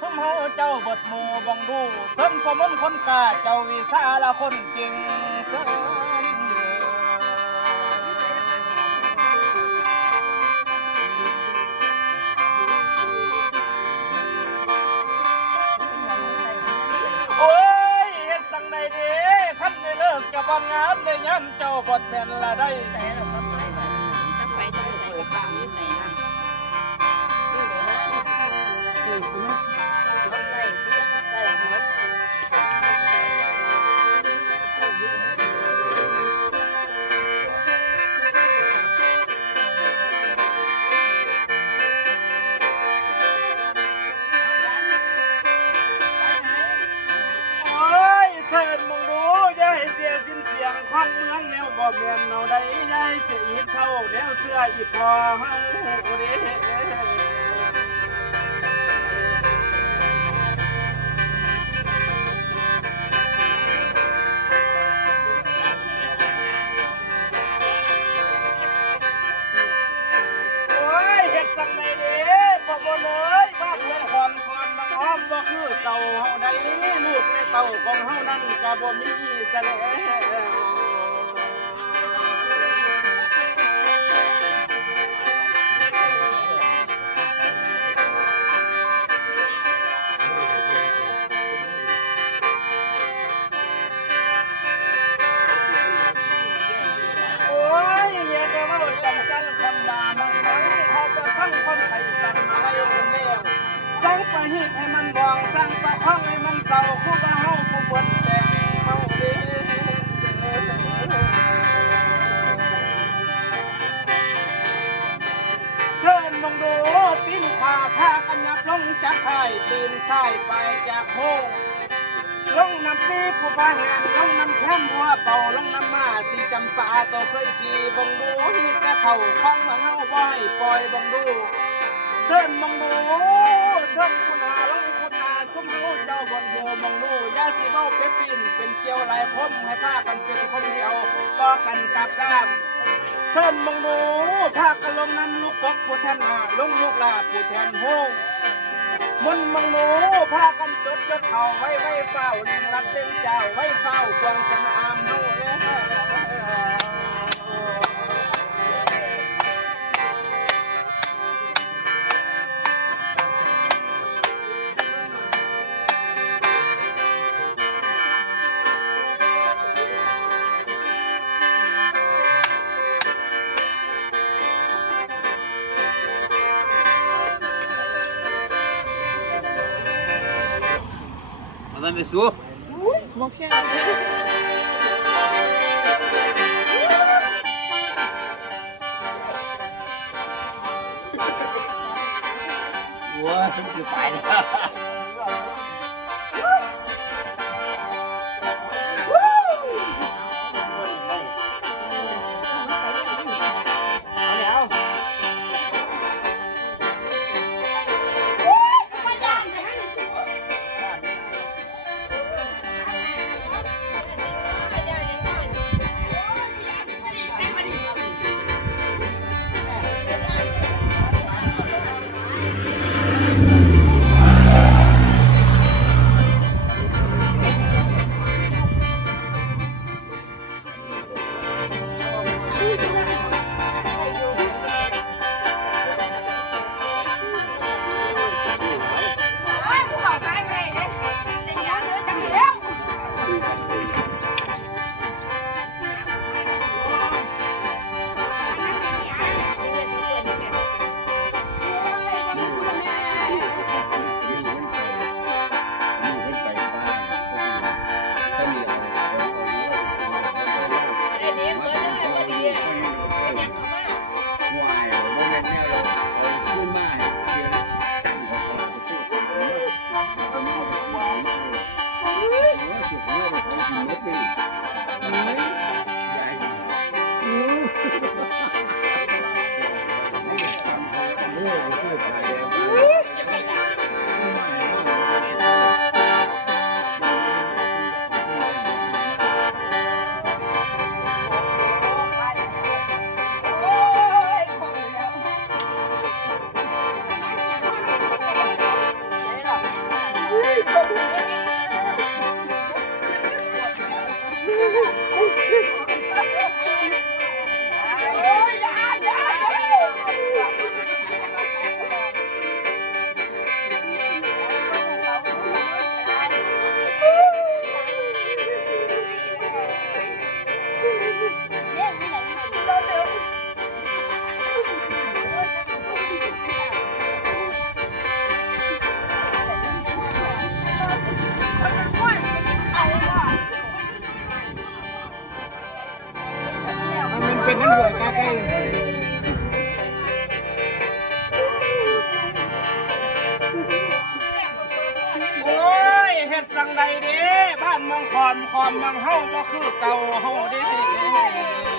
สมเฮาเจ้าบทหมู่บังดูเส้นประมนคนกาเจ้าวิสาละคนเก่งเส้นโอ้ยเฮ็ดจังใดเด้คันได้เลิกกับบอนงามได้ยันเจ้าบทแม่นละได้แต่เราก็ไปไปถ้าไปจะใส่กระเป๋านี่ใส่นะนี่เลยนะ ของเมืองแนวบ่แม่นเอาได้ยาให้เสียอีกเข้าแนวเสื้ออีกพอเฮาเด้โอ้ยเฮ็ดจังใดเด้บ่บ่เลยบ้านเมืองหอนควันบ้าบอคือเก่าเฮาได้ลูกในเต่าของเฮานั้นก็บ่มีซะแล้ จากไข่ปีนสายไปจากโฮงลงน้ำปีผู้พาแหนลงน้ำแค้มหัวเป่าลงน้ำมาสีจำปาตัวเคยขี่บังดูฮีดกระเข่าฟังว่าเฮาบ่ให้ปล่อยบังดูเส้นบังดูเส้นคุณาลงคุณาซุ่มเฮาเจ้าบนโบบังดูยาสีเบ้าเป็ดปินเป็นเกี่ยวลายคมให้พากันเป็นคนเดียวต่อกันกับด้ามเส้นบังดูพากันลงน้ำลูกกกผู้แทนหาลงลูกลาผู้แทนโฮง มันมังโนพากันจดจดเขาไว้ไว้เฝ้าเรียงรับเส้นเจ้าไว้เฝ้าควงสนามเฮาเด้ มันไปสู้ว้าจะ นิดนึง เ็นน้ำหัวตาใกล้ฮ็ดสังใดเด้บ้านเมืองคอมคอมเมืองเฮาบ่คือเก่าเฮาเด้เด้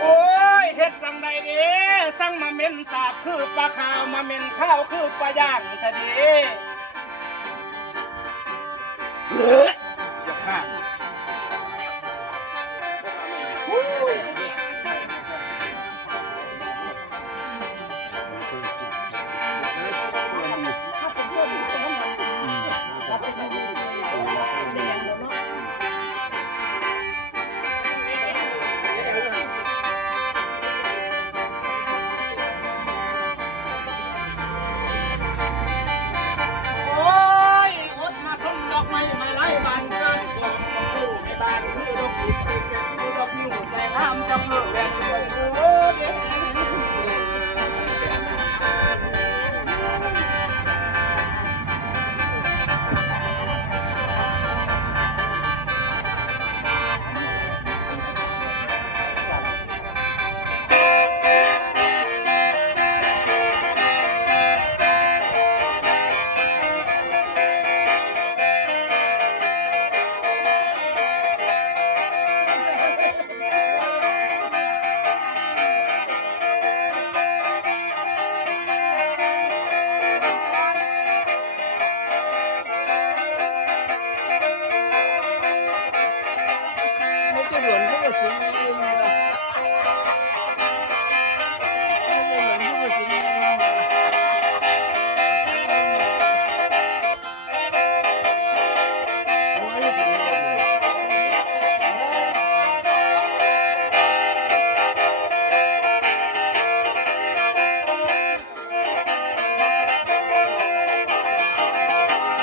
โอ้ยเฮ็ดสั่งใดเด้สั่งมาเม่นสาบคือปลาขาวมาเม่นข้าวคือปลาย่างทะเดอย่าข้าม ไม่